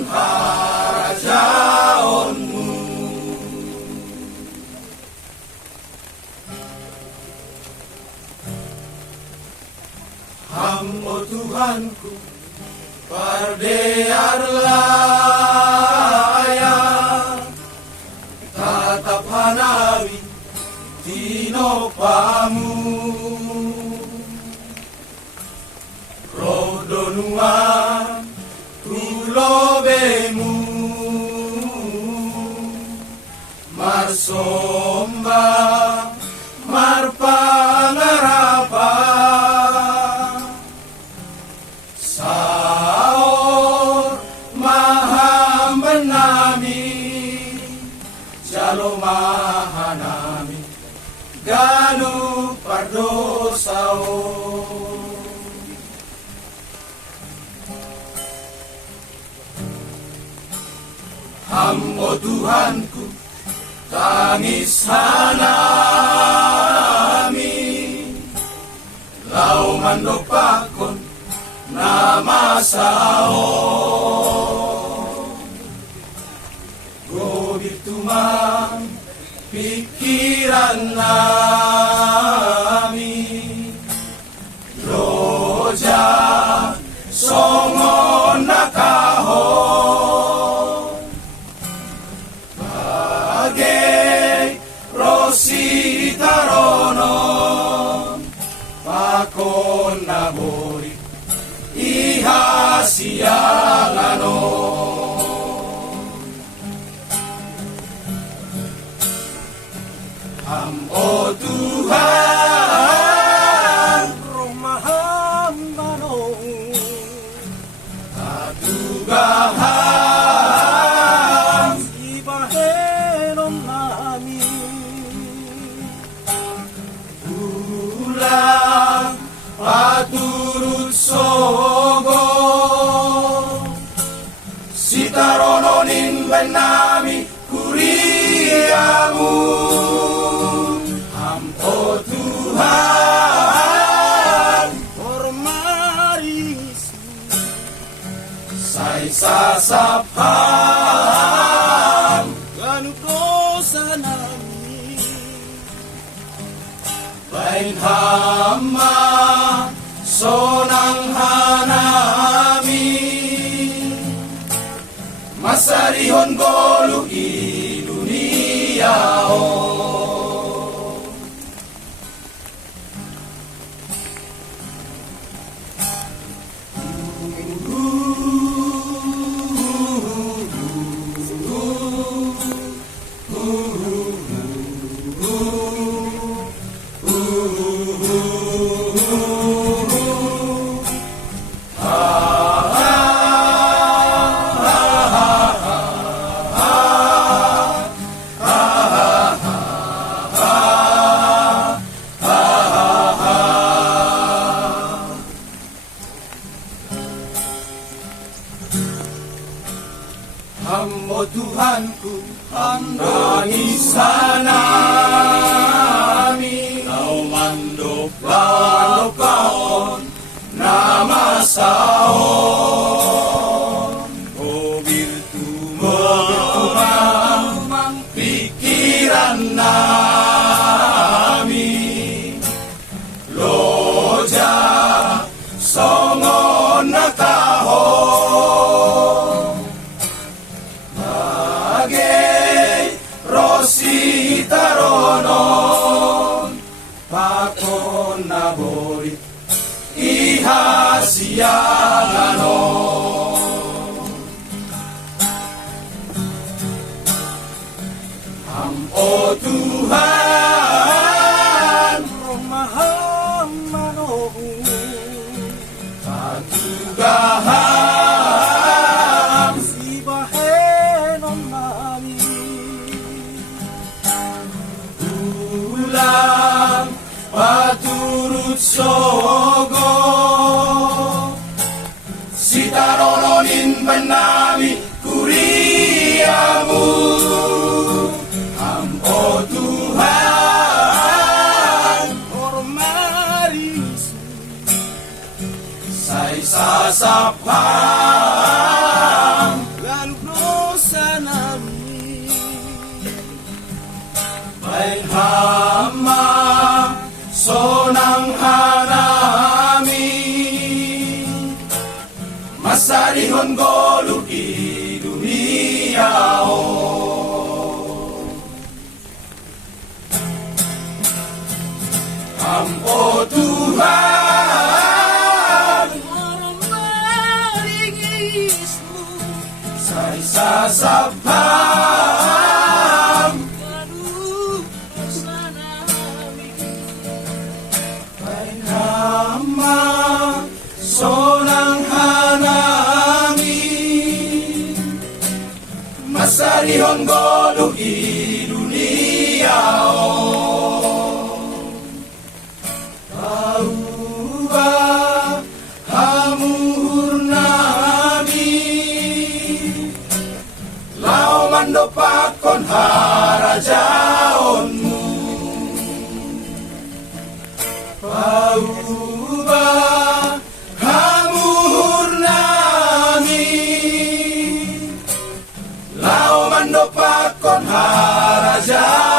Tuhan harajaonmu. Hamba Tuhanku, pardearlah ya, tatap hanawi tinopamu. Rodonuan tulobemu, marsomba marpangarapa, saor mahambenami, jalo mahanami, ganu pardosao. Hamba Tuhanku, tangis hanami, lau mandopakon nama sao. Gobir tumang pikiran nami, roja songon nakaho. Sitarono pakon nabori ihasialano. Hamba Tuhan rumahambano katugahan ibahenom nami. Paturut sogo sitarononin benami kuriamu. Hampo Tuhan hormarisi sai sasapam ganu dosa nami. Bain hama sonang hanami, masarihon golu i dunia o. Hamba Tuhanku, nangis hanami, lau mandopakon nama saon. Gobir tumang pikiran nami, loja songon nakaho. Sitaronon pakon nabori ihasialano. Hampo Tuhan rumahambano katugahan sibahenom nami. Paturut sogo sitarononin benami kuriamu. Hampo Tuhan hormarisi sai sasapam masarihon golu i dunia o. O Tuhan, saya sasabam kay nama sonang hanami masarihon golu i dunia o. Mando pakon harajaonmu pauba hamur nami lao mando pakon harajaonmu